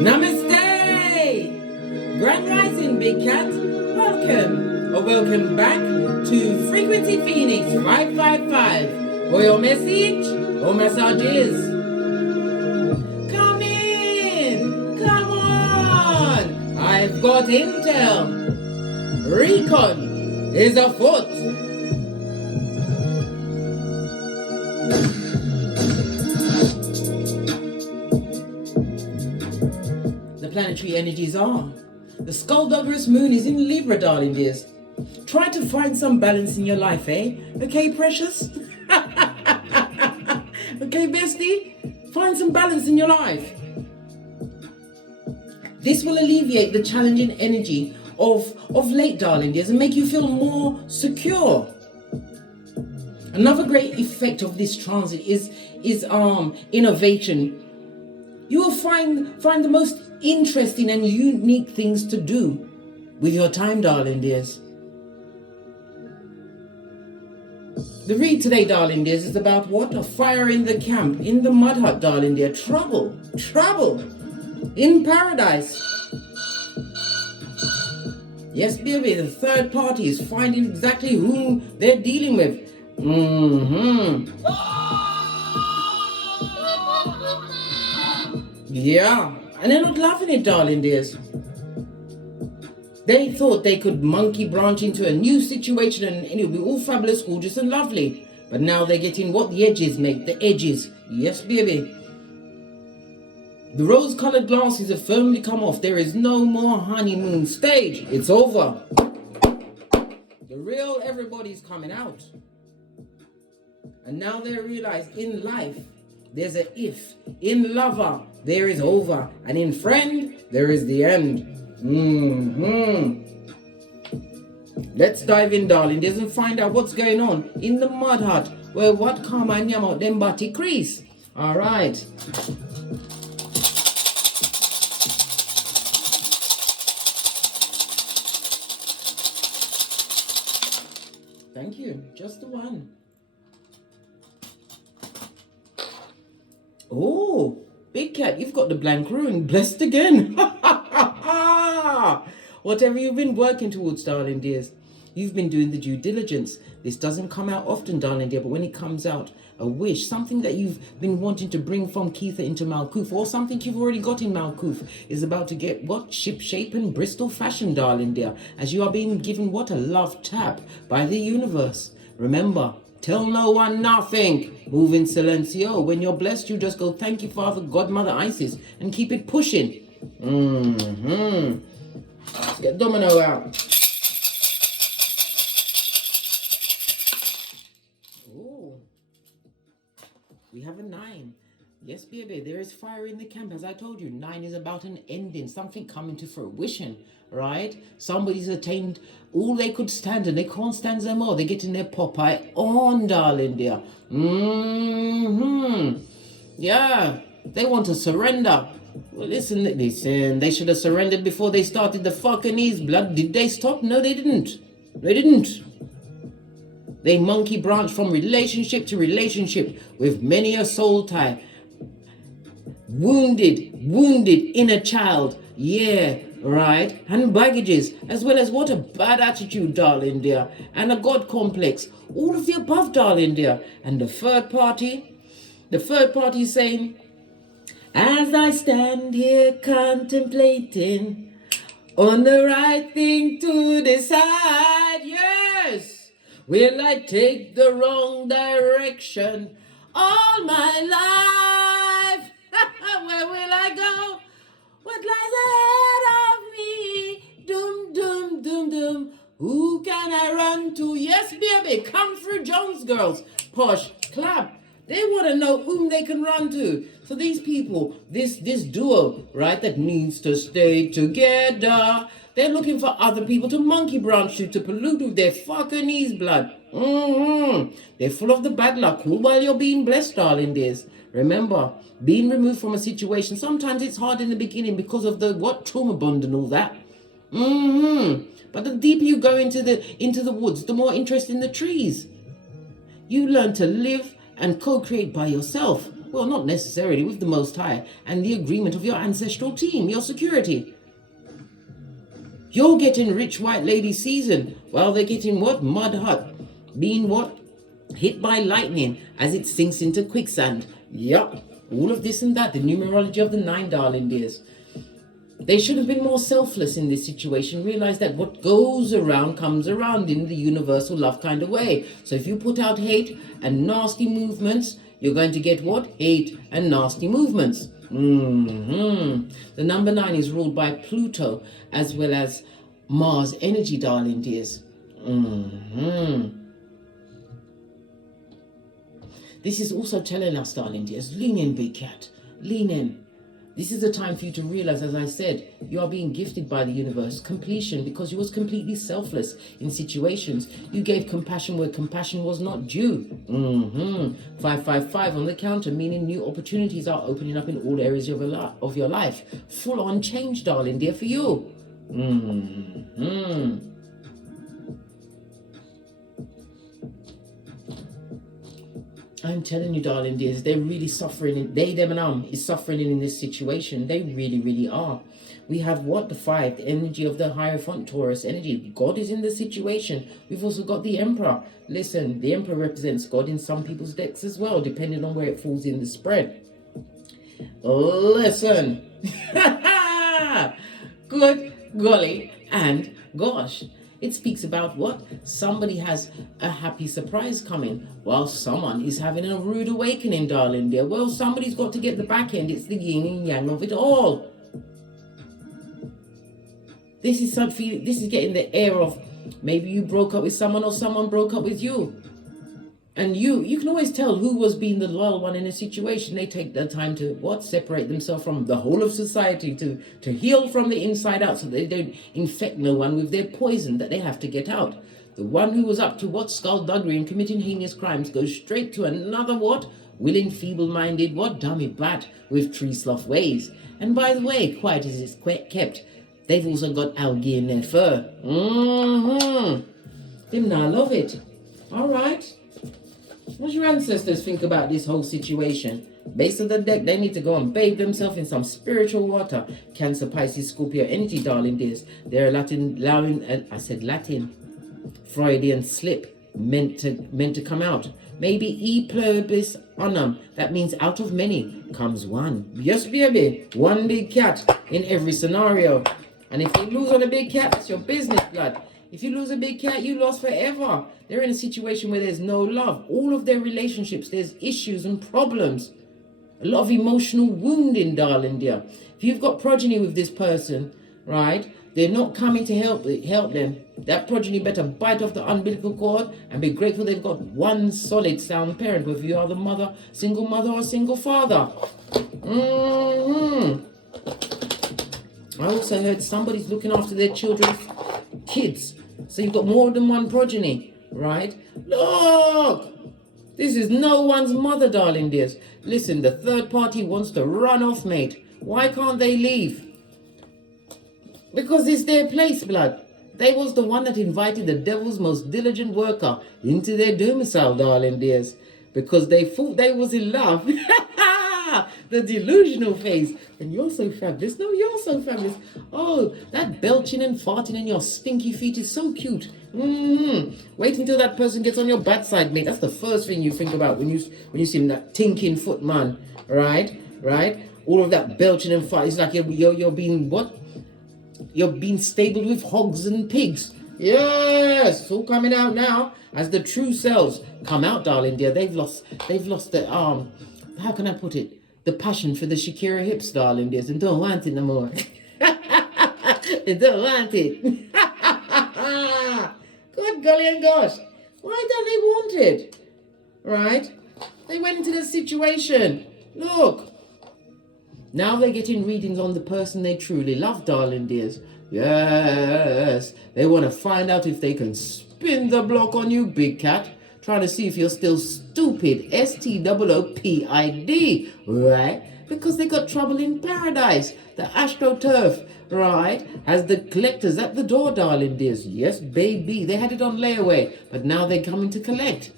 Namaste! Grand Rising, Big Cat. Welcome or welcome back to Frequency Phoenix 555 for your message or messages. Come in! Come on! I've got intel. Recon is afoot. Planetary energies are. The skullduggerous moon is in Libra, darling dears. Try to find some balance in your life, eh? Okay, precious? Okay, bestie? Find some balance in your life. This will alleviate the challenging energy of late, darling dears, and make you feel more secure. Another great effect of this transit is innovation. You will find the most interesting and unique things to do with your time, darling dears. The read today, darling dears, is about what? A fire in the camp, in the mud hut, darling dear. Trouble in paradise. Yes, baby, the third party is finding exactly whom they're dealing with. Yeah, and they're not loving it, darling dears. They thought they could monkey branch into a new situation and it'll be all fabulous, gorgeous and lovely. But now they're getting what the edges make, the edges. Yes, baby. The rose-colored glasses have firmly come off. There is no more honeymoon stage. It's over. The real everybody's coming out. And now they realize in life, there's a if. In lover, there is over. And in friend, there is the end. Let's dive in, darling, and find out what's going on in the mud hut, where what come and yam out them body crease. All right. Thank you. Just the one. Oh, Big Cat, you've got the blank rune. Blessed again. Whatever you've been working towards, darling dears, you've been doing the due diligence. This doesn't come out often, darling dear, but when it comes out, a wish, something that you've been wanting to bring from Keitha into Malkuth, or something you've already got in Malkuth, is about to get what? Ship shape and Bristol fashion, darling dear, as you are being given what? A love tap by the universe. Remember, tell no one nothing. Move in silencio. When you're blessed, you just go, thank you, Father, God, Mother Isis, and keep it pushing. Let's get Domino out. Oh, we have a 9. Yes, baby, there is fire in the camp. As I told you, 9 is about an ending, something coming to fruition, right? Somebody's attained all they could stand and they can't stand no more. They're getting their Popeye on, darling dear. Yeah, they want to surrender. Well, listen, they should have surrendered before they started the fucking ease blood. Did they stop? No, they didn't. They monkey branch from relationship to relationship with many a soul tie. Wounded inner child. Yeah, right. And baggages, as well as what a bad attitude, darling dear. And a God complex. All of the above, darling dear. And the third party is saying, as I stand here contemplating on the right thing to decide, yes, will I take the wrong direction all my life? Where will I go? What lies ahead of me? Doom, doom, doom, doom. Who can I run to? Yes, baby, come through, Jones girls. Posh, clap. They want to know whom they can run to. So these people, this duo, right, that needs to stay together, they're looking for other people to monkey branch to pollute with their fucking knees blood. They're full of the bad luck. Cool while you're being blessed, darling dears. Remember, being removed from a situation, sometimes it's hard in the beginning because of the trauma bond and all that. But the deeper you go into the woods, the more interest in the trees. You learn to live and co-create by yourself. Well, not necessarily, with the Most High and the agreement of your ancestral team, your security. You're getting rich white lady season while they're getting what? Mud hut. Being what? Hit by lightning as it sinks into quicksand. Yup. All of this and that. The numerology of the 9, darling dears. They should have been more selfless in this situation. Realize that what goes around comes around in the universal love kind of way. So if you put out hate and nasty movements, you're going to get what? Hate and nasty movements. The number 9 is ruled by Pluto as well as Mars energy, darling dears. This is also telling us, darling dears, lean in, big cat. Lean in. This is a time for you to realize, as I said, you are being gifted by the universe completion because you was completely selfless in situations. You gave compassion where compassion was not due. 555 on the counter, meaning new opportunities are opening up in all areas of your life. Full on change, darling dear, for you. I'm telling you, darling dears, they're really suffering. They, them, and is suffering in this situation. They really, really are. We have what? The 5, the energy of the Hierophant Taurus energy. God is in the situation. We've also got the Emperor. Listen, the Emperor represents God in some people's decks as well, depending on where it falls in the spread. Listen. Good golly and gosh. It speaks about what? Somebody has a happy surprise coming while someone is having a rude awakening, darling dear. Well, somebody's got to get the back end. It's the yin and yang of it all. This is something, this is getting the air of maybe you broke up with someone or someone broke up with you. And you can always tell who was being the loyal one in a situation. They take the time to what? Separate themselves from the whole of society, to heal from the inside out so they don't infect no one with their poison that they have to get out. The one who was up to what? Skullduggery and committing heinous crimes goes straight to another what? Willing, feeble-minded, what? Dummy bat with tree sloth ways. And by the way, quiet as it's kept, they've also got algae in their fur. Them now love it. All right. What do your ancestors think about this whole situation? Base of the deck, they need to go and bathe themselves in some spiritual water. Cancer, Pisces, Scorpio energy, darling dears. They're Latin, Freudian slip, meant to come out. Maybe e pluribus unum, that means out of many comes one. Yes, baby, one big cat in every scenario. And if you lose on a big cat, that's your business, blood. If you lose a big cat, you lost forever. They're in a situation where there's no love. All of their relationships, there's issues and problems. A lot of emotional wounding, darling dear. If you've got progeny with this person, right, they're not coming to help them. That progeny better bite off the umbilical cord and be grateful they've got one solid sound parent, whether you are the mother, single mother or single father. I also heard somebody's looking after their children's kids. So you've got more than one progeny, right? Look! This is no one's mother, darling dears. Listen, the third party wants to run off, mate. Why can't they leave? Because it's their place, blood. They was the one that invited the devil's most diligent worker into their domicile, darling dears. Because they thought they was in love. The delusional face. And you're so fabulous. No, you're so fabulous. Oh, that belching and farting in your stinky feet is so cute. Wait until that person gets on your backside, mate. That's the first thing you think about when you see that tinking foot man. Right? All of that belching and farting. It's like you're being what? You're being stabled with hogs and pigs. Yes, it's all coming out now as the true selves come out, darling dear. They've lost the how can I put it? The passion for the Shakira hips, darling dears, and don't want it no more. They don't want it. Good golly and gosh. Why don't they want it? Right? They went into the situation. Look. Now they're getting readings on the person they truly love, darling dears. Yes. They want to find out if they can spin the block on you, big cat. Trying to see if you're still stupid. STOOPID. Right? Because they got trouble in paradise. The AstroTurf, right, has the collectors at the door, darling dears. Yes, baby. They had it on layaway, but now they're coming to collect.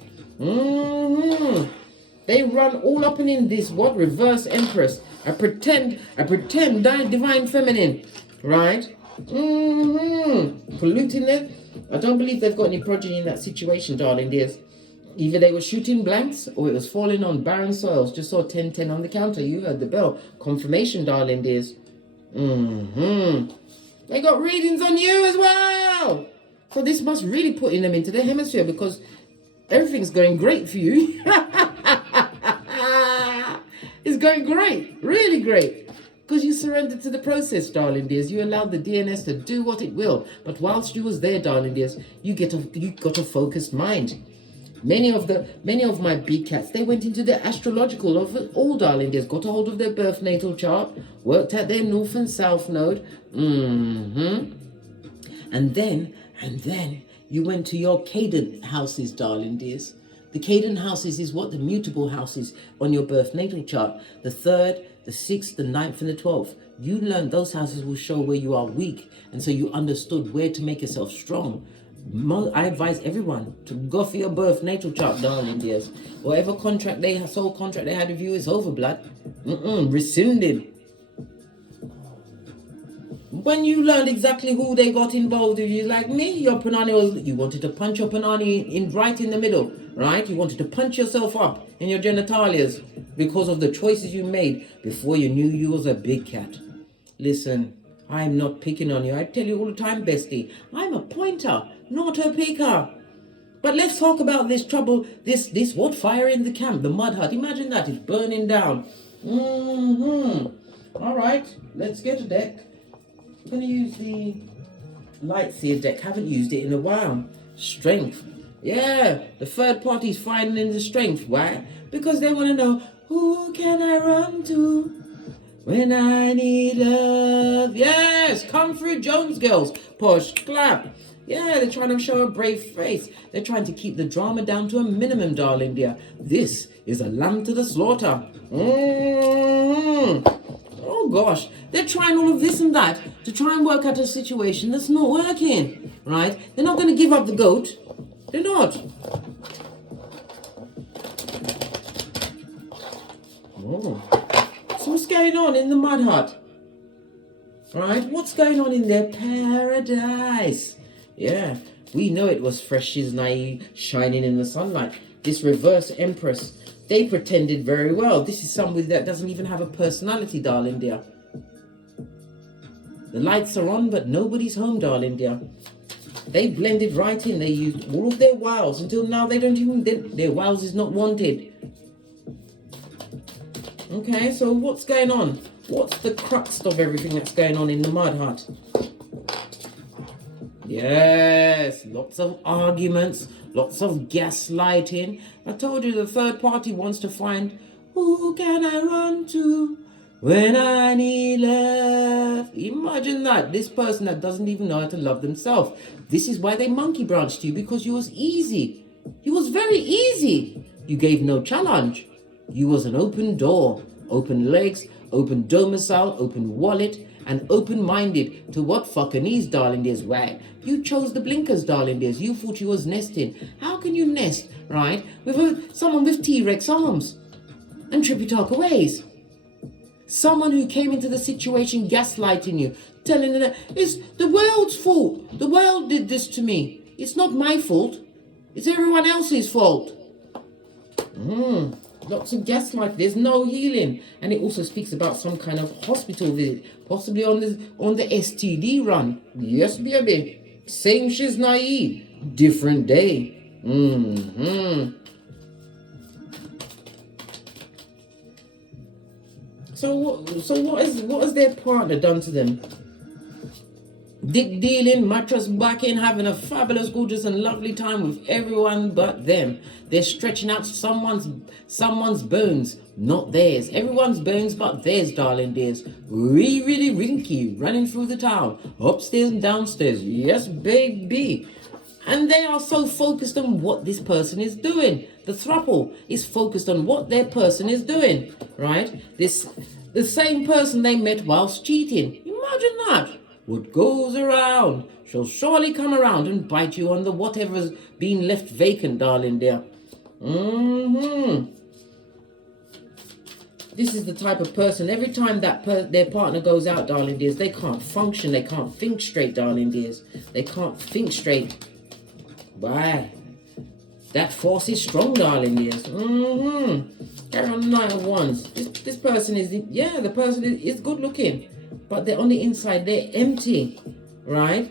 They They run all up and in this, what? Reverse Empress. I pretend divine feminine, right? Polluting it. I don't believe they've got any progeny in that situation, darling dears. Either they were shooting blanks or it was falling on barren soils. Just saw 1010 on the counter. You heard the bell. Confirmation, darling dears. They got readings on you as well. So this must really put them into the hemisphere because everything's going great for you. It's going great. Really great. Because you surrendered to the process, darling dears. You allowed the DNS to do what it will. But whilst you was there, darling dears, you got a focused mind. Many of my big cats, they went into the astrological of it all, darling dears. Got a hold of their birth natal chart, worked at their north and south node. And then you went to your cadent houses, darling dears. The cadent houses is what? The mutable houses on your birth natal chart. The 3rd, the 6th, the 9th, and the 12th. You learned those houses will show where you are weak. And so you understood where to make yourself strong. I advise everyone to go for your birth natal chart, darling dears. Whatever soul contract they had with you is over, blood. Rescinded. When you learned exactly who they got involved with, you like me, your panani you wanted to punch your panani right in the middle, right? You wanted to punch yourself up in your genitalias because of the choices you made before you knew you was a big cat. Listen, I'm not picking on you. I tell you all the time, bestie, I'm a pointer, not a picker. But let's talk about this trouble, this what? Fire in the camp, the mud hut. Imagine that, it's burning down. All right, let's get a deck. I'm going to use the Lightseer deck. Haven't used it in a while. Strength. Yeah, the third party's finding the strength. Why? Because they want to know, who can I run to when I need love? Yes, come through, Jones girls. Push, clap. Yeah, they're trying to show a brave face. They're trying to keep the drama down to a minimum, darling dear. This is a lamb to the slaughter. Oh gosh, they're trying all of this and that to try and work out a situation that's not working, right? They're not going to give up the goat. They're not. Oh. So what's going on in the mud hut? Right? What's going on in their paradise? Yeah, we know it was fresh as naive, shining in the sunlight. This reverse empress, they pretended very well. This is somebody that doesn't even have a personality, darling dear. The lights are on, but nobody's home, darling dear. They blended right in. They used all of their wiles until now they don't even, their wiles is not wanted. Okay, so what's going on? What's the crux of everything that's going on in the mud hut? Yes, lots of arguments, lots of gaslighting. I told you the third party wants to find, who can I run to when I need love? Imagine that. This person that doesn't even know how to love themselves. This is why they monkey branched you, because you was easy. You was very easy. You gave no challenge. You was an open door, open legs, open domicile, open wallet, and open-minded to what fucking darling dears. Why? You chose the blinkers, darling dears. You thought you was nesting. How can you nest, right, with someone with T-Rex arms and Tripitaka ways? Someone who came into the situation gaslighting you, telling you that it's the world's fault. The world did this to me. It's not my fault. It's everyone else's fault. Lots of gaslight. There's no healing. And it also speaks about some kind of hospital visit, possibly on the STD run. Yes, baby. Same shiz naive. Different day. So what has their partner done to them? Dick dealing, mattress backing, having a fabulous, gorgeous and lovely time with everyone but them. They're stretching out someone's bones, not theirs. Everyone's bones but theirs, darling dears. Really rinky, running through the town, upstairs and downstairs. Yes, baby. And they are so focused on what this person is doing. The throuple is focused on what their person is doing, right? The same person they met whilst cheating. Imagine that. What goes around shall surely come around and bite you on the whatever's been left vacant, darling dear. This is the type of person, every time that their partner goes out, darling dears, they can't function. They can't think straight, darling dears. They can't think straight. Why? That force is strong, darling dears. Carry on the Knight of Wands. This person is, yeah, the person is good looking. But they're on the inside, they're empty. Right?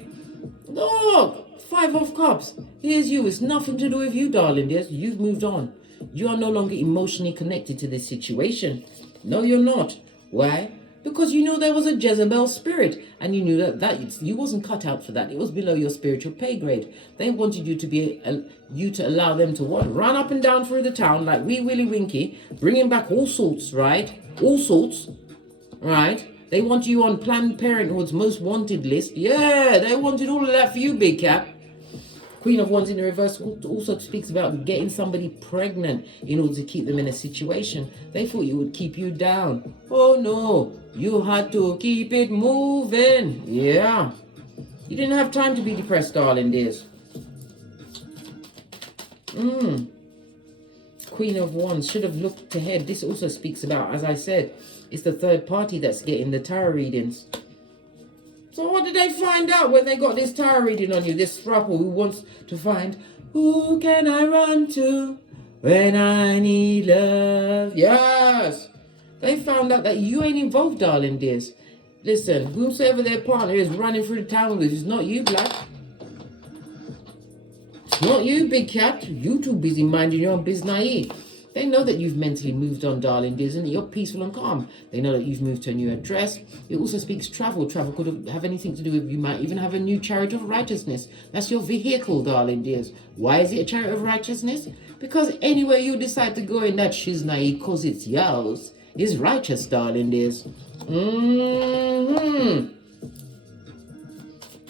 Look, 5 of Cups. Here's you. It's nothing to do with you, darling dears. You've moved on. You are no longer emotionally connected to this situation. No, you're not. Why? Because you knew there was a Jezebel spirit, and you knew that you wasn't cut out for that. It was below your spiritual pay grade. They wanted you to be you to allow them to what? Run up and down through the town like Wee Willie Winky, bringing back all sorts, right? All sorts, right? They want you on Planned Parenthood's most wanted list. Yeah, they wanted all of that for you, big cat. Queen of Wands in the reverse also speaks about getting somebody pregnant in order to keep them in a situation. They thought you would keep you down. Oh no, you had to keep it moving. Yeah. You didn't have time to be depressed, darling dears. Queen of Wands should have looked ahead. This also speaks about, as I said, it's the third party that's getting the tarot readings. So what did they find out when they got this tarot reading on you? This throuple who wants to find, who can I run to when I need love? Yes! They found out that you ain't involved, darling dears. Listen, whosoever their partner is running through the town with is not you, black. It's not you, big cat. You too busy minding your own business. They know that you've mentally moved on, darling dears, and that you're peaceful and calm. They know that you've moved to a new address. It also speaks travel. Travel could have anything to do with, you might even have a new chariot of righteousness. That's your vehicle, darling dears. Why is it a chariot of righteousness? Because anywhere you decide to go in that shiznai, because it's yours, is righteous, darling dears.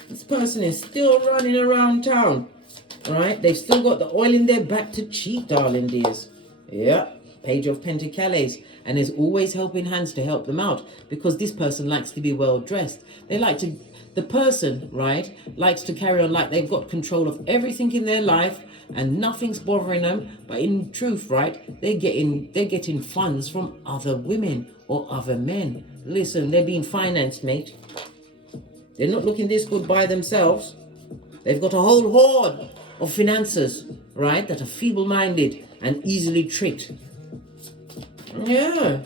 This person is still running around town, right? They've still got the oil in their back to cheat, darling dears. Yeah, Page of Pentacles, and there's always helping hands to help them out, because this person likes to be well dressed. They like to, the person, right, likes to carry on like they've got control of everything in their life and nothing's bothering them. But in truth, right, they're getting funds from other women or other men. Listen, they're being financed, mate. They're not looking this good by themselves. They've got a whole horde of financiers, right, that are feeble-minded and easily tricked. Yeah.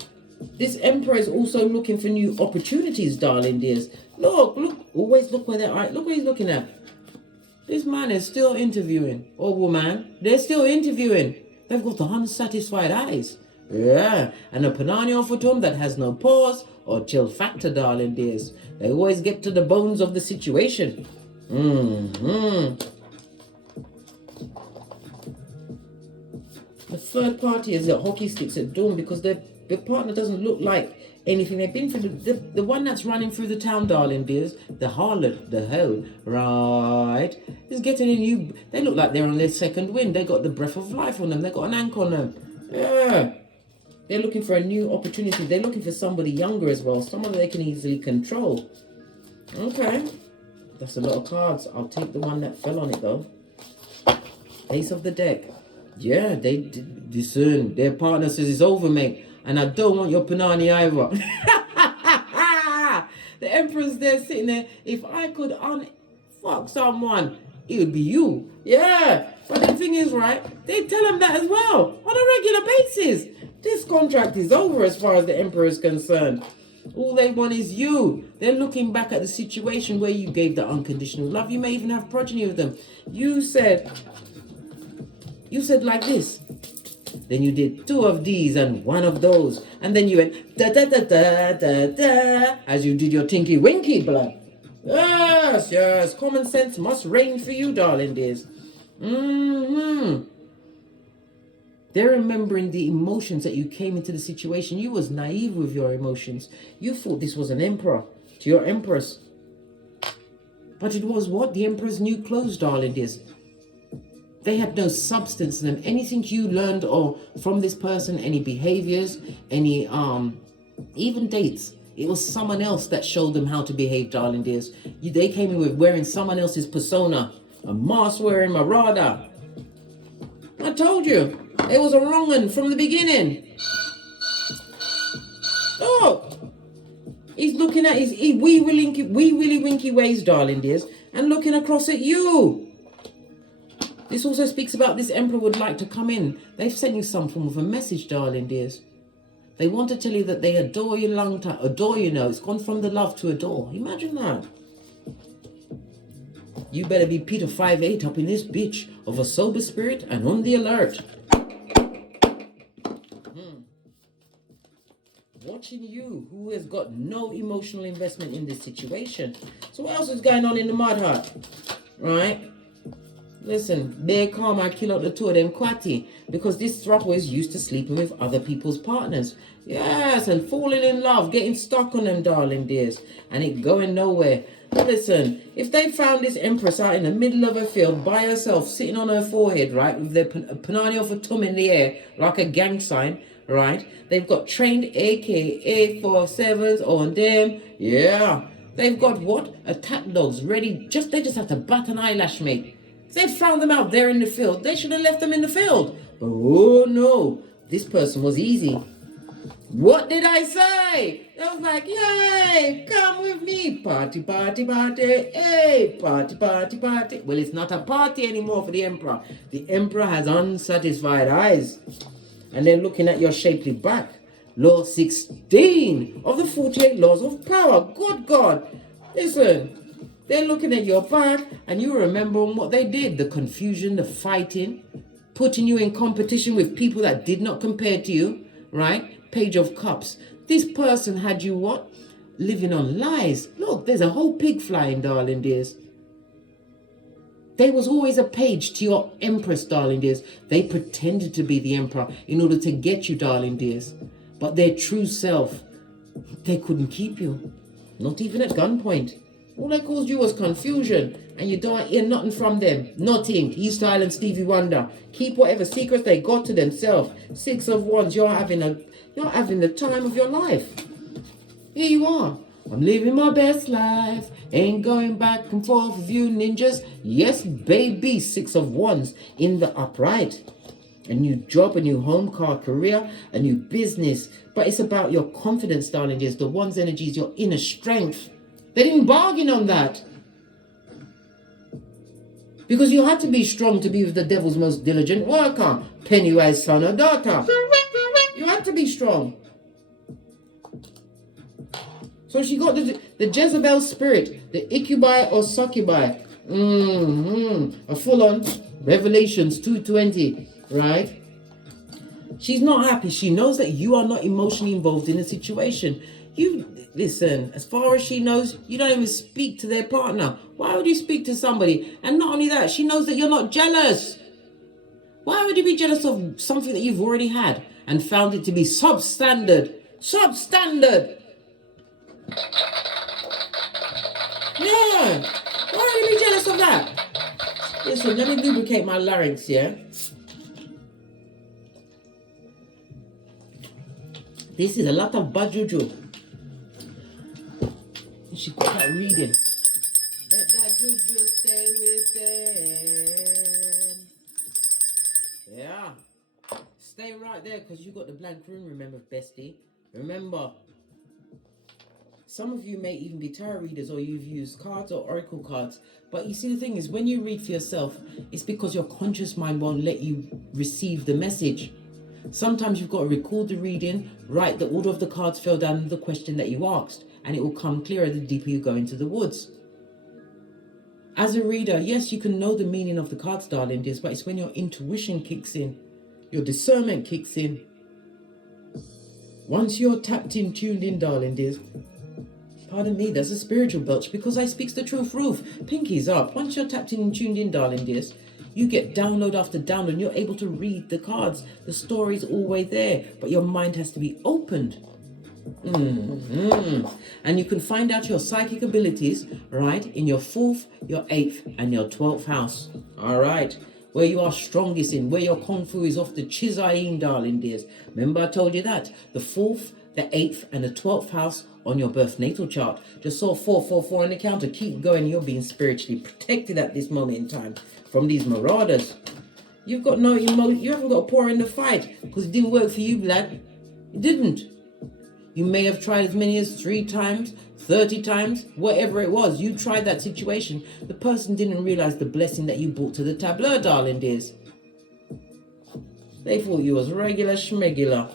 This Emperor is also looking for new opportunities, darling dears. Look, always look where they're at. Look what he's looking at. This man is still interviewing. Or woman, they're still interviewing. They've got the unsatisfied eyes. Yeah. And a Panani for them that has no pause or chill factor, darling dears. They always get to the bones of the situation. The third party is the hockey sticks at dawn, because their partner doesn't look like anything they've been through. The one that's running through the town, darling dears, the harlot, the hoe, right, is getting a new, they look like they're on their second wind. They got the breath of life on them. They got an anchor on them. Yeah. They're looking for a new opportunity. They're looking for somebody younger as well, someone they can easily control. Okay. That's a lot of cards. I'll take the one that fell on it though. Ace of the deck. Yeah, they discern. Their partner says it's over, mate. And I don't want your Panani either. The Emperor's there sitting there. If I could unfuck someone, it would be you. Yeah. But the thing is, right, they tell them that as well on a regular basis. This contract is over as far as the Emperor is concerned. All they want is you. They're looking back at the situation where you gave the unconditional love. You may even have progeny with them. You said like this. Then you did 2 of these and 1 of those. And then you went da da da da da da as you did your tinky winky blood. Yes, yes. Common sense must reign for you, darling dears. They're remembering the emotions that you came into the situation. You was naive with your emotions. You thought this was an emperor to your empress. But it was what? The emperor's new clothes, darling dears. They had no substance in them. Anything you learned or from this person, any behaviors, any even dates, it was someone else that showed them how to behave, darling dears. They came in with wearing someone else's persona, a mask-wearing marauder. I told you, it was a wrong one from the beginning. looking at his wee willy winky ways, darling dears, and looking across at you. This also speaks about this emperor would like to come in. They've sent you some form of a message, darling dears. They want to tell you that they adore you long time. Adore you now. It's gone from the love to adore. Imagine that. You better be Peter 5'8" up in this bitch of a sober spirit and on the alert. Watching you, who has got no emotional investment in this situation. So what else is going on in the mud hut? Right? Listen, bear calm and kill out the two of them quatty. Because this throuple is used to sleeping with other people's partners. Yes, and falling in love, getting stuck on them, darling dears. And it going nowhere. Listen, if they found this empress out in the middle of a field by herself, sitting on her forehead, right, with their panani of a tum in the air, like a gang sign, right? They've got trained AK-47s on them. Yeah. They've got what? Attack dogs ready. They just have to bat an eyelash, mate. They found them out there in the field. They should have left them in the field. But oh no, this person was easy. What did I say? I was like, yay, come with me. Party, party, party. Hey, party, party, party. Well, it's not a party anymore for the emperor. The emperor has unsatisfied eyes. And they're looking at your shapely back. Law 16 of the 48 laws of power. Good God. Listen. They're looking at your back and you remembering what they did. The confusion, the fighting, putting you in competition with people that did not compare to you, right? Page of Cups. This person had you what? Living on lies. Look, there's a whole pig flying, darling dears. There was always a page to your empress, darling dears. They pretended to be the emperor in order to get you, darling dears. But their true self, they couldn't keep you. Not even at gunpoint. All they caused you was confusion, and you don't hear nothing from them. Nothing. East Island Stevie Wonder. Keep whatever secrets they got to themselves. 6 of Wands. You're having the time of your life. Here you are. I'm living my best life. Ain't going back and forth with you ninjas. Yes, baby. 6 of Wands in the upright. A new job, a new home, car, career, a new business. But it's about your confidence, darling. It's the Wands energies, your inner strength. They didn't bargain on that. Because you had to be strong to be with the devil's most diligent worker. Pennywise son or daughter. You had to be strong. So she got the Jezebel spirit. The Ikubai or Succubi. A full-on Revelations 2:20. Right? She's not happy. She knows that you are not emotionally involved in the situation. Listen, as far as she knows, you don't even speak to their partner. Why would you speak to somebody? And not only that, she knows that you're not jealous. Why would you be jealous of something that you've already had and found it to be substandard? Substandard! Yeah. Why would you be jealous of that? Listen, let me lubricate my larynx, yeah? This is a lot of bad juju. She got that reading. Let that juju stay with them. Yeah. Stay right there because you got the blank room, remember, bestie. Remember, some of you may even be tarot readers or you've used cards or oracle cards. But you see, the thing is, when you read for yourself, it's because your conscious mind won't let you receive the message. Sometimes you've got to record the reading, write the order of the cards fell down the question that you asked, and it will come clearer the deeper you go into the woods. As a reader, yes, you can know the meaning of the cards, darling dears, but it's when your intuition kicks in, your discernment kicks in. Once you're tapped in, tuned in, darling dears, pardon me, there's a spiritual belch because I speaks the truth roof. Pinkies up. Once you're tapped in and tuned in, darling dears, you get download after download and you're able to read the cards. The story's always there, but your mind has to be opened. And you can find out your psychic abilities, right, in your 4th, your 8th, and your 12th house. All right. Where you are strongest in, where your kung fu is off the chizayin, darling dears. Remember I told you that? The 4th, the 8th, and the 12th house on your birth natal chart. Just saw 444 on the counter. Keep going. You're being spiritually protected at this moment in time from these marauders. You've got no emotion. You haven't got to pour in the fight because it didn't work for you, lad. It didn't. You may have tried as many as 3 times, 30 times, whatever it was. You tried that situation. The person didn't realize the blessing that you brought to the tableau, darling dears. They thought you was regular schmegular.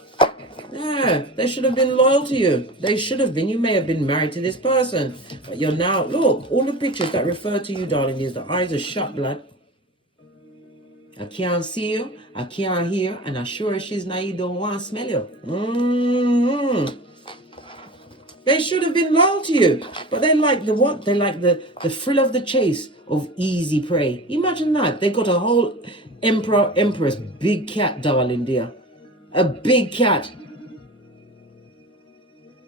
Yeah, they should have been loyal to you. They should have been. You may have been married to this person. But you're now, look, all the pictures that refer to you, darling dears, the eyes are shut, blood. I can't see you, I can't hear, and I'm sure she's now you don't want to smell you. They should have been loyal to you, but they like the what? They like the thrill of the chase of easy prey. Imagine that. They got a whole emperor, empress, big cat, darling dear. A big cat.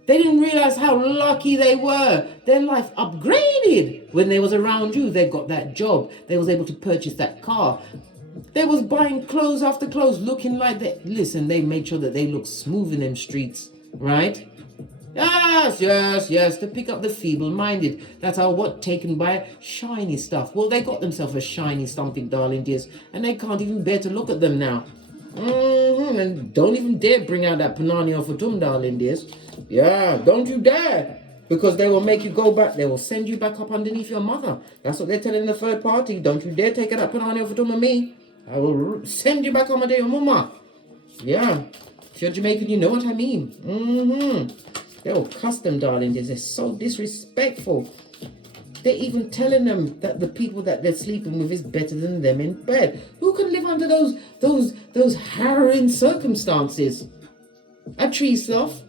They didn't realize how lucky they were. Their life upgraded when they was around you. They got that job. They was able to purchase that car. They was buying clothes after clothes, looking like that. Listen, they made sure that they looked smooth in them streets, right? Yes, to pick up the feeble-minded. That's how what taken by shiny stuff. Well, they got themselves a shiny something, darling dears, and they can't even bear to look at them now. And don't even dare bring out that Panani or Fatum, darling dears. Yeah, don't you dare. Because they will make you go back. They will send you back up underneath your mother. That's what they're telling the third party. Don't you dare take it up Panani or Fatum with me. I will send you back on my day, your mama. Yeah. If you're Jamaican, you know what I mean. They will cuss them, darling. They're so disrespectful. They're even telling them that the people that they're sleeping with is better than them in bed. Who can live under those harrowing circumstances? A tree sloth.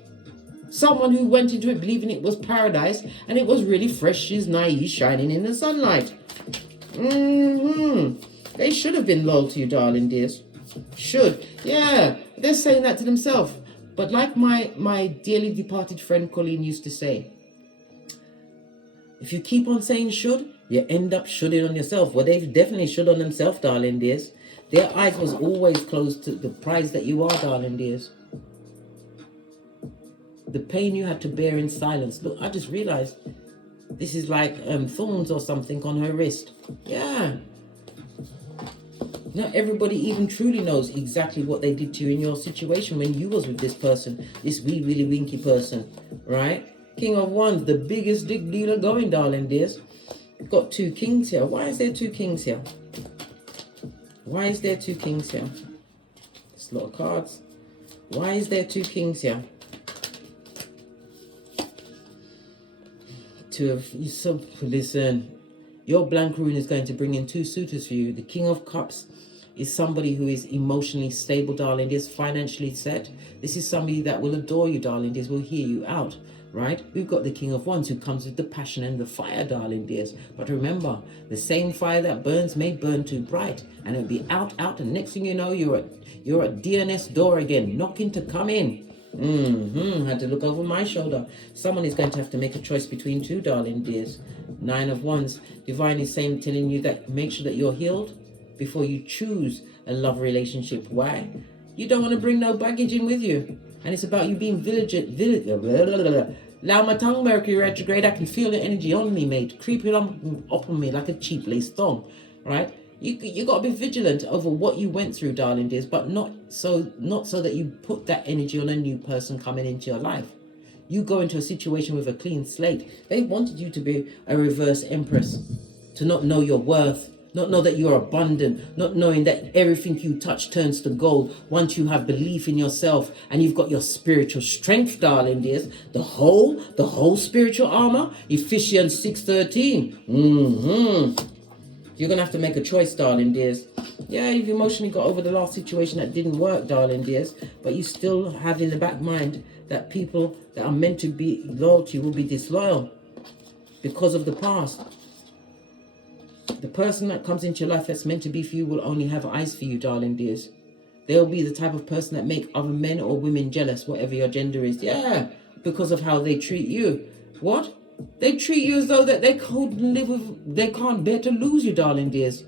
Someone who went into it believing it was paradise and it was really fresh as naive shining in the sunlight. They should have been loyal to you, darling dears. Should. Yeah, they're saying that to themselves. But like my dearly departed friend Colleen used to say, if you keep on saying should, you end up shoulding on yourself. Well, they've definitely should on themselves, darling dears. Their eyes was always closed to the prize that you are, darling dears. The pain you had to bear in silence. Look, I just realized this is like thorns or something on her wrist. Yeah. Not everybody even truly knows exactly what they did to you in your situation when you was with this person, this wee willy winky person, right? King of Wands, the biggest dick dealer going, darling dears. We've got two kings here. Why is there two kings here? Why is there two kings here? There's a lot of cards. Why is there two kings here? So listen, your blank rune is going to bring in two suitors for you. The King of Cups is somebody who is emotionally stable, darling dears, financially set. This is somebody that will adore you, darling dears, will hear you out, right? We've got the King of Wands who comes with the passion and the fire, darling dears. But remember, the same fire that burns may burn too bright, and it'll be out, and next thing you know, you're at DNS door again, knocking to come in. Had to look over my shoulder. Someone is going to have to make a choice between two, darling dears. Nine of Wands. Divine is telling you that make sure that you're healed before you choose a love relationship. Why? You don't want to bring no baggage in with you. And it's about you being vigilant. Allow my tongue, Mercury retrograde. I can feel the energy on me, mate. Creeping up on me like a cheap lace thong. Right? You got to be vigilant over what you went through, darling dears, but not so that you put that energy on a new person coming into your life. You go into a situation with a clean slate. They wanted you to be a reverse empress, to not know your worth, not know that you're abundant, not knowing that everything you touch turns to gold once you have belief in yourself and you've got your spiritual strength, darling dears. The whole spiritual armor, Ephesians 6:13. You're going to have to make a choice, darling dears. Yeah, you've emotionally got over the last situation that didn't work, darling dears. But you still have in the back mind that people that are meant to be loyal to you will be disloyal because of the past. The person that comes into your life that's meant to be for you will only have eyes for you, darling dears. They'll be the type of person that make other men or women jealous, whatever your gender is. Yeah, because of how they treat you. What? They treat you as though that they couldn't live with, they can't bear to lose you, darling dears.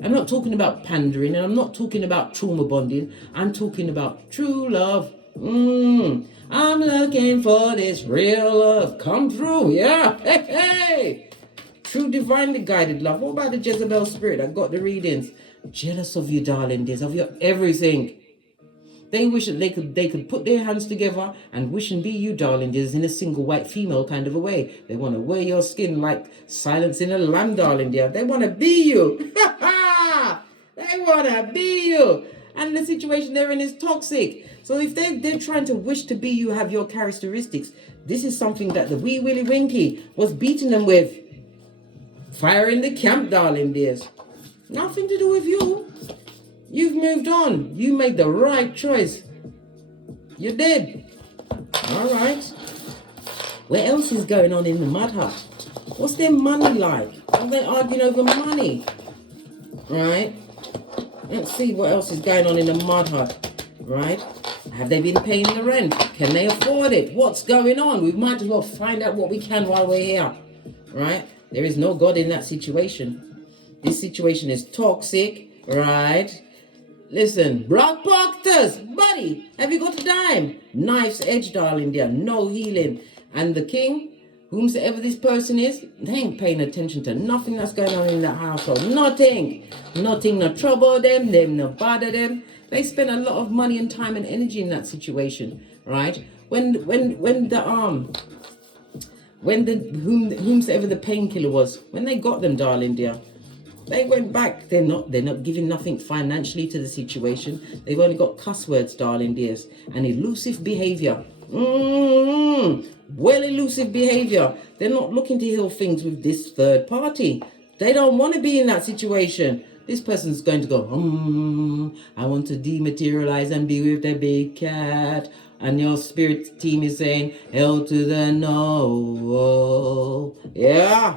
I'm not talking about pandering, and I'm not talking about trauma bonding. I'm talking about true love. I'm looking for this real love. Come through, yeah. Hey. True divinely guided love. What about the Jezebel spirit? I got the readings. Jealous of you, darling dears, of your everything. They wish that they could put their hands together and wish and be you, darling dears, in a single white female kind of a way. They want to wear your skin like silence in a lamb, darling dear. They want to be you. They want to be you. And the situation they're in is toxic. So if they're trying to wish to be you, have your characteristics, this is something that the wee Willy Winky was beating them with. Fire in the camp, darling dears. Nothing to do with you. You've moved on. You made the right choice. You did. All right. What else is going on in the mud hut? What's their money like? Are they arguing over money? Right. Let's see what else is going on in the mud hut. Right. Have they been paying the rent? Can they afford it? What's going on? We might as well find out what we can while we're here. Right. There is no God in that situation. This situation is toxic. Right. Listen, Brock Proctors, buddy, have you got a dime? Knife's edge, darling dear, no healing. And the king, whomsoever this person is, they ain't paying attention to nothing that's going on in that household. Nothing. Nothing no trouble them no bother them. They spend a lot of money and time and energy in that situation, right? Whomsoever the painkiller was, when they got them, darling dear, they went back. They're not giving nothing financially to the situation. They've only got cuss words, darling dears, and elusive behavior. Well, elusive behavior. They're not looking to heal things with this third party. They don't want to be in that situation. This person's going to go, I want to dematerialize and be with the big cat. And your spirit team is saying, hell to the no. Yeah.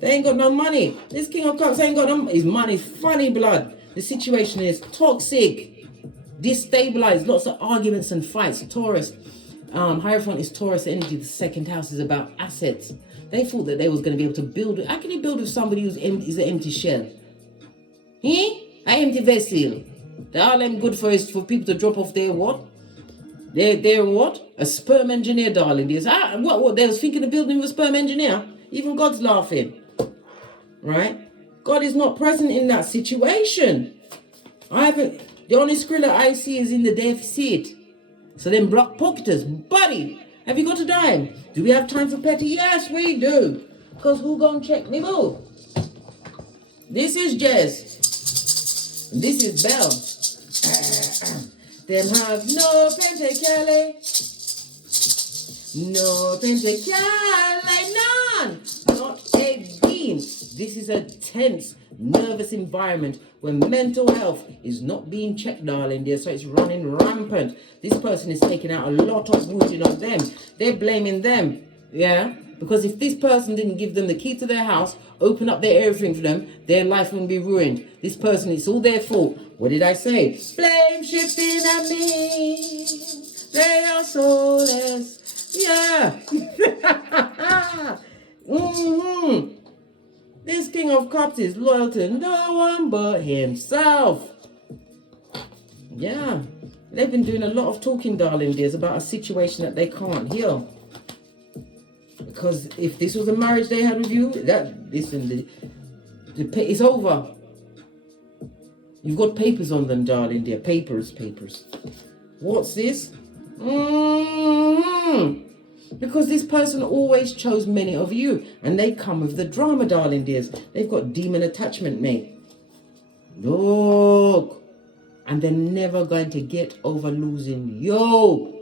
They ain't got no money. This King of Cups ain't got no money. His money's funny blood. The situation is toxic, destabilized, lots of arguments and fights. Taurus, Hierophant is Taurus energy. The second house is about assets. They thought that they was going to be able to build. How can you build with somebody who's is an empty shell? An empty vessel. All them good for is for people to drop off their what? Their what? A sperm engineer, darling. What? They was thinking of building with a sperm engineer? Even God's laughing. Right? God is not present in that situation. The only skrilla I see is in the deficit. So then block pocketers, buddy, have you got a dime? Do we have time for petty? Yes, we do. Because who gonna check me boo? This is Jess. This is Belle. Them have no pentacale. No pentacale, none. Not a bean. This is a tense, nervous environment where mental health is not being checked, darling dear. So it's running rampant. This person is taking out a lot of wounding on them. They're blaming them. Yeah? Because if this person didn't give them the key to their house, open up their everything for them, their life wouldn't be ruined. This person, it's all their fault. What did I say? Blame shifting at me. They are soulless. Yeah. This King of Cups is loyal to no one but himself. Yeah. They've been doing a lot of talking, darling dears, about a situation that they can't heal. Because if this was a marriage they had with you, it's over. You've got papers on them, darling dear. Papers. What's this? Because this person always chose many of you. And they come with the drama, darling dears. They've got demon attachment, mate. Look. And they're never going to get over losing you.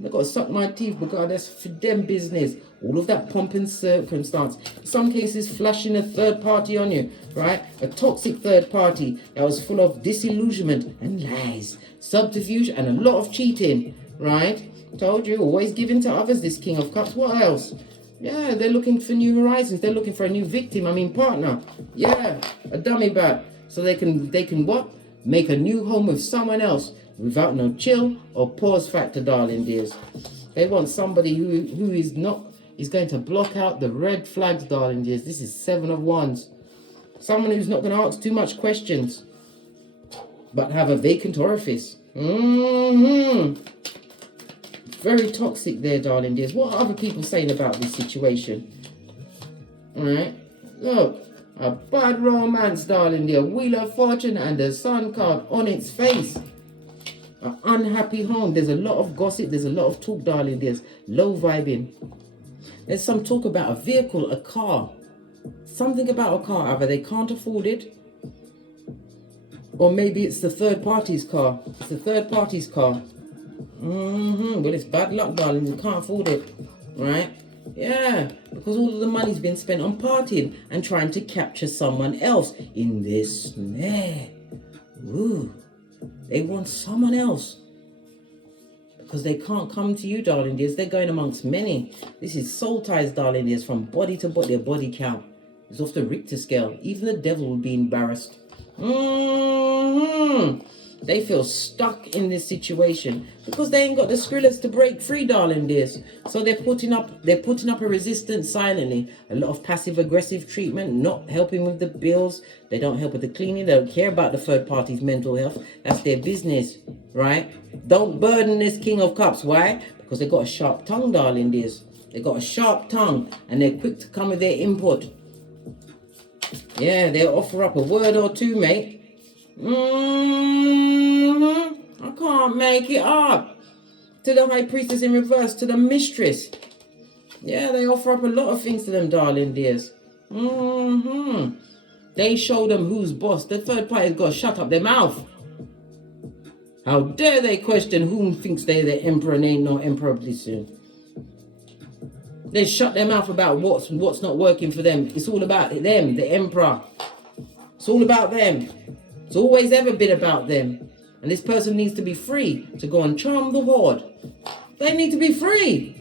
They've got to suck my teeth because that's for them business. All of that pomp and circumstance. In some cases, flashing a third party on you, right? A toxic third party that was full of disillusionment and lies, subterfuge, and a lot of cheating, right? Told you, always giving to others, this King of Cups. What else? Yeah, they're looking for new horizons. They're looking for a new victim, partner. Yeah, a dummy bat. So they can what? Make a new home with someone else without no chill or pause factor, darling dears. They want somebody who is going to block out the red flags, darling dears. This is 7 of Wands. Someone who's not going to ask too much questions, but have a vacant orifice. Very toxic there, darling dears. What are other people saying about this situation? All right. Look. A bad romance, darling dear. Wheel of Fortune and the Sun card on its face. An unhappy home. There's a lot of gossip. There's a lot of talk, darling. There's low vibing. There's some talk about a vehicle, a car. Something about a car. Either they can't afford it, or maybe it's the third party's car. It's the third party's car. Well, it's bad luck, darling. You can't afford it, right? Yeah, because all of the money's been spent on partying and trying to capture someone else in this snare. Ooh, they want someone else because they can't come to you, darling dears. They're going amongst many. This is soul ties, darling dears, from body to body. Their body count is off the Richter scale. Even the devil will be embarrassed. They feel stuck in this situation because they ain't got the skrillers to break free, darling dears. So they're putting up a resistance silently. A lot of passive aggressive treatment, not helping with the bills. They don't help with the cleaning. They don't care about the third party's mental health. That's their business, right? Don't burden this King of Cups. Why? Because they got a sharp tongue, darling dears. They got a sharp tongue and they're quick to come with their input. Yeah, they'll offer up a word or two, mate. I can't make it up. To the High Priestess in reverse, to the Mistress. Yeah, they offer up a lot of things to them, darling dears. They show them who's boss. The third party's got to shut up their mouth. How dare they question whom thinks they're the emperor and ain't no emperor, listen. They shut their mouth about what's not working for them. It's all about them, the emperor. It's all about them. It's always ever been about them. And this person needs to be free to go and charm the horde. They need to be free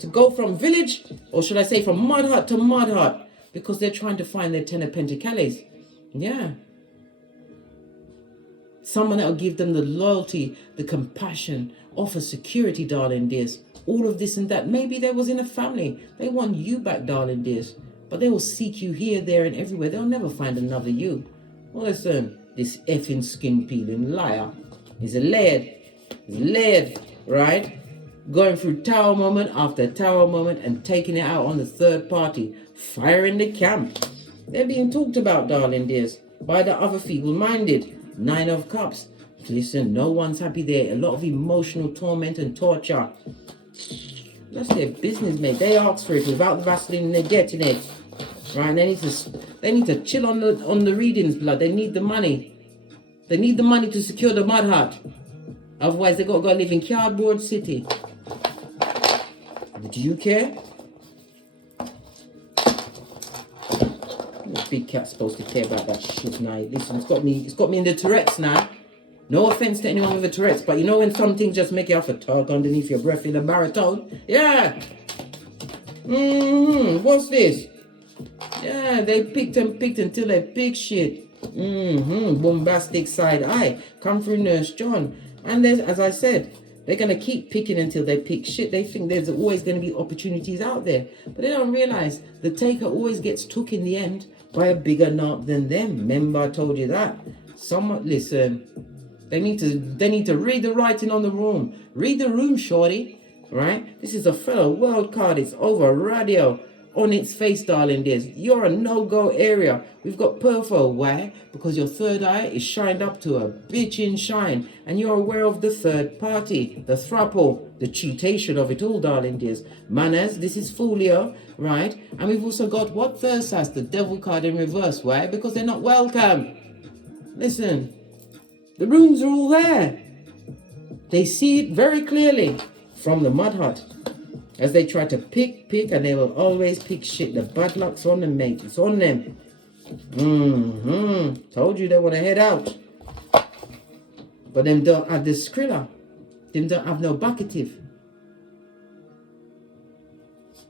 to go from village, or should I say from mud hut to mud hut, because they're trying to find their 10 of Pentacles. Yeah. Someone that will give them the loyalty, the compassion, offer security, darling dears. All of this and that. Maybe they was in a family. They want you back, darling dears. But they will seek you here, there, and everywhere. They'll never find another you. Well, listen, this effing skin peeling liar is a layered. He's layered, right? Going through tower moment after tower moment and taking it out on the third party. Firing the camp. They're being talked about, darling dears, by the other feeble-minded. 9 of Cups. Listen, no one's happy there. A lot of emotional torment and torture. That's their business, mate. They ask for it without the Vaseline and they're getting it. Right? They need to chill on the readings, blood. They need the money. They need the money to secure the mud hut. Otherwise, they got to go live in Cardboard City. Do you care? The big cat's supposed to care about that shit now. Listen, it's got me in the Tourette's now. No offense to anyone with a Tourette's, but you know when some things just make you have a talk underneath your breath in a baritone? Yeah. What's this? Yeah, they picked until they pick shit. Bombastic side eye. Come through Nurse John. And there's, as I said, they're going to keep picking until they pick shit. They think there's always going to be opportunities out there. But they don't realize the taker always gets took in the end by a bigger knob than them. Remember I told you that? Listen, they need to read the writing on the room. Read the room, shorty. Right? This is a fellow world card. It's over radio. On its face, darling dears. You're a no-go area. We've got Perfo. Why? Because your third eye is shined up to a bitchin' shine. And you're aware of the third party. The throuple. The cheatation of it all, darling dears. Manners. This is Folio. Right? And we've also got what Thursas? The devil card in reverse. Why? Because they're not welcome. Listen. The runes are all there. They see it very clearly from the mud hut. As they try to pick, and they will always pick shit. The bad luck's on them, mate. It's on them. Told you they want to head out. But them don't have the skrilla. Them don't have no bucketive.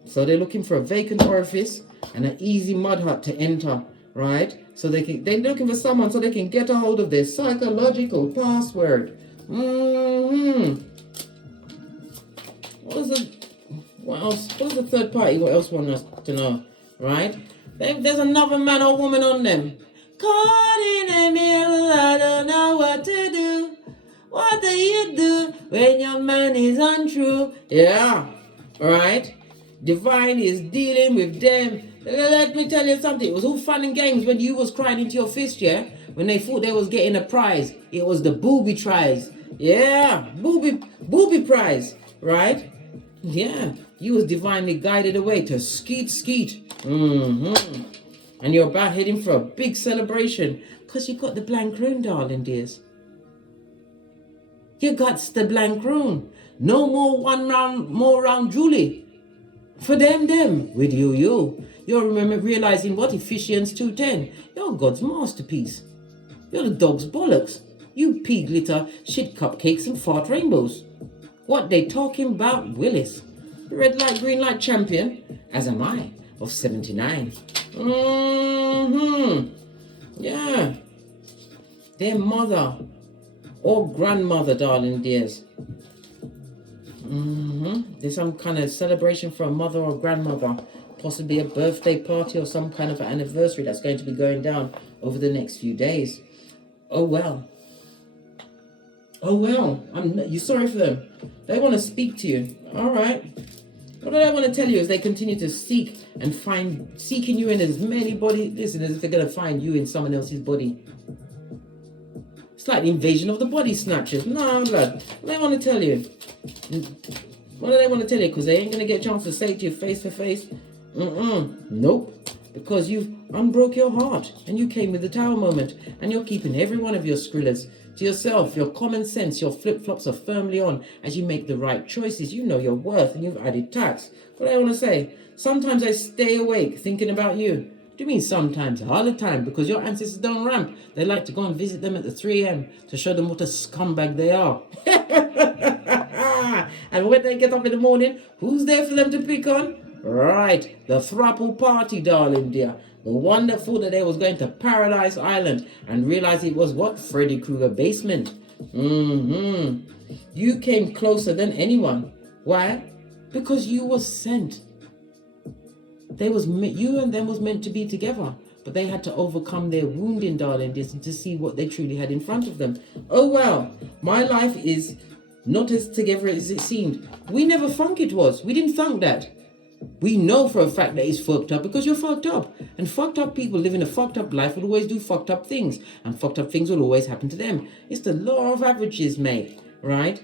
So they're looking for a vacant orifice and an easy mud hut to enter, right? So they're looking for someone so they can get a hold of their psychological password. What else? What's the third party? What else want us to know? Right? There's another man or woman on them. Caught in the middle, I don't know what to do. What do you do when your man is untrue? Yeah. Right? Divine is dealing with them. Let me tell you something. It was all fun and games when you was crying into your fist, yeah? When they thought they was getting a prize. It was the booby tries. Yeah, booby prize, right? Yeah, you was divinely guided away to skeet. And you're about heading for a big celebration because you got the blank rune, darling dears. You got the blank rune. No more more round Julie. For them, with you. You're realizing what? Ephesians 2:10. You're God's masterpiece. You're the dog's bollocks. You pig litter, shit cupcakes and fart rainbows. What they talking about, Willis? Red light, green light champion, as am I, of 79. Yeah. Their mother or grandmother, darling dears. There's some kind of celebration for a mother or grandmother, possibly a birthday party or some kind of anniversary that's going to be going down over the next few days. Oh well. You're sorry for them. They want to speak to you. All right. What I want to tell you is they continue to seek and seeking you in as many bodies. Listen, as if they're going to find you in someone else's body. It's like the invasion of the body snatchers. No, blood. What do they want to tell you? What do they want to tell you? Because they ain't going to get a chance to say it to you face to face. Nope. Because you've unbroke your heart and you came with the tower moment and you're keeping every one of your skrillers to yourself. Your common sense, your flip-flops are firmly on as you make the right choices. You know your worth and you've added tax. What do I want to say? Sometimes I stay awake thinking about you. What do you mean sometimes? All the time, because your ancestors don't ramp. They like to go and visit them at the 3 a.m. to show them what a scumbag they are. And when they get up in the morning, who's there for them to pick on? Right, the throuple party, darling dear. The one that thought that they was going to Paradise Island and realized it was what? Freddy Krueger basement. You came closer than anyone. Why? Because you were sent. You and them was meant to be together, but they had to overcome their wounding, darling dear, to see what they truly had in front of them. Oh well, my life is not as together as it seemed. We never thunk it was. We didn't thunk that. We know for a fact that it's fucked up because you're fucked up. And fucked up people living a fucked up life will always do fucked up things. And fucked up things will always happen to them. It's the law of averages, mate. Right?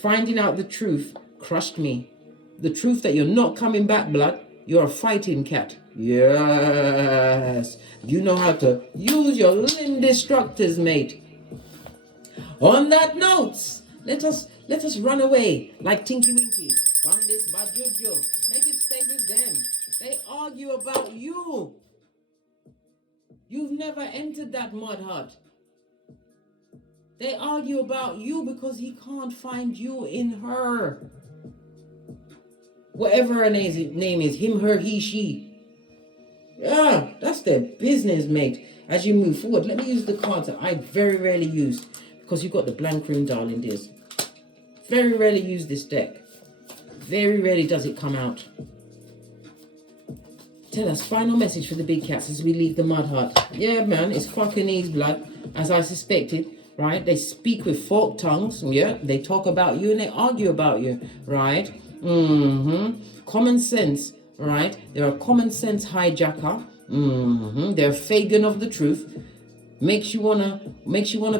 Finding out the truth crushed me. The truth that you're not coming back, blood. You're a fighting cat. Yes. You know how to use your limb destructors, mate. On that note, let us run away like Tinky Winky from this bad juju. Make it stay with them. They argue about you. You've never entered that mud hut. They argue about you because he can't find you in her. Whatever her name is, him, her, he, she. Yeah, that's their business, mate. As you move forward, let me use the cards that I very rarely use because you've got the blank room, darling dears. Very rarely use this deck. Very rarely does it come out. Tell us, final message for the big cats as we leave the mud hut. Yeah, man, it's fucking ease, blood, as I suspected, right? They speak with forked tongues, yeah? They talk about you and they argue about you, right? Common sense, right? They're a common sense hijacker. They're Fagin of the truth. Makes you wanna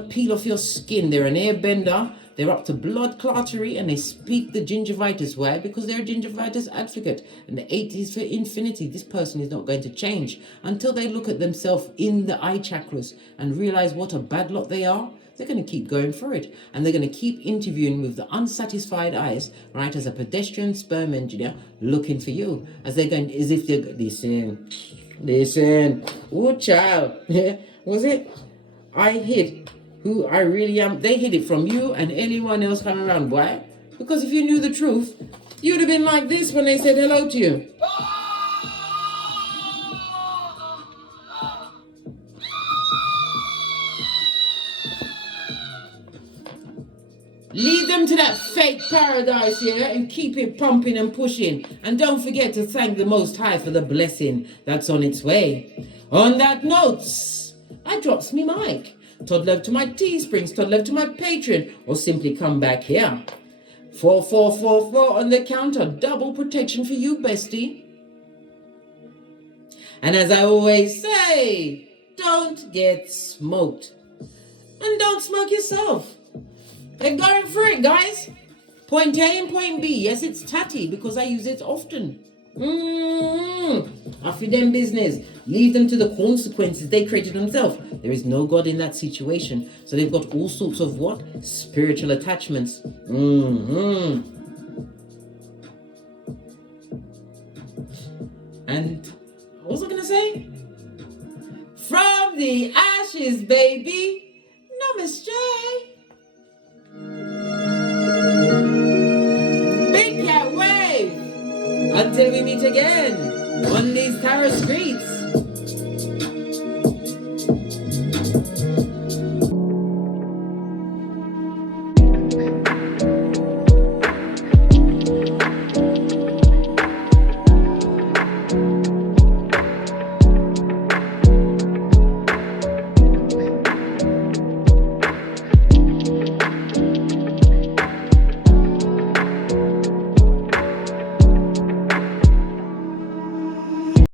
peel off your skin. They're an airbender. They're up to blood clottery and they speak the gingivitis. Why? Because they're a gingivitis advocate. And the 8 is for infinity. This person is not going to change until they look at themselves in the eye chakras and realize what a bad lot they are. They're going to keep going for it. And they're going to keep interviewing with the unsatisfied eyes, right, as a pedestrian sperm engineer looking for you. As they're going, as if they're, listen. Oh, child. Was it? I hid who I really am. They hid it from you and anyone else coming around. Why? Because if you knew the truth, you'd have been like this when they said hello to you. Lead them to that fake paradise here and keep it pumping and pushing. And don't forget to thank the Most High for the blessing that's on its way. On that note, I drops me mic. Todd love to my Teesprings, Todd love to my Patreon, or simply come back here. 4444 on the counter, double protection for you, bestie. And as I always say, don't get smoked. And don't smoke yourself. They're going for it, guys. Point A and point B. Yes, it's tatty because I use it often. After them business. Leave them to the consequences they created themselves. There is no God in that situation. So they've got all sorts of what? Spiritual attachments. And what was I going to say? From the ashes, baby. Namaste. Big cat wave. Until we meet again on these tarot streets.